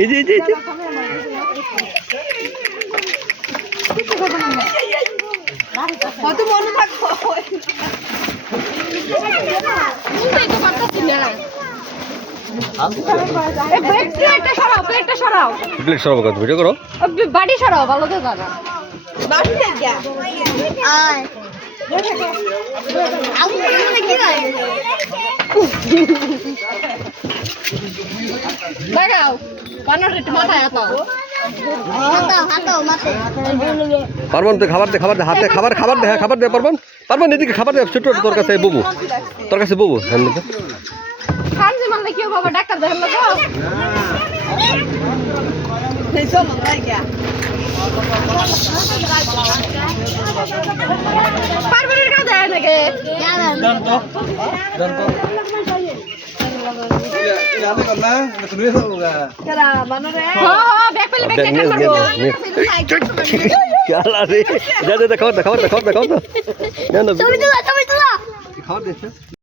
এই যে এই যে কত মনে থাকো প্লেট সরাবো কত? ভিডিও করো। বাড়ি সরাও ভালো তো জানা। বাড়ি থেকে? আয়। মাথা পারবন তুই খাবার দে খাবার দে হাতে খাবার খাবার দে হ্যাঁ খাবার দে পারবন পারবন এদিকে খাবার দে ছোট তোর কাছে বুবু। তোর কাছে বুবু হ্যাঁ বাবা। ডাক্তার পারবেনের দেয় নাকি? কেরা বানরে হ্যাঁ হ্যাঁ ব্যাগ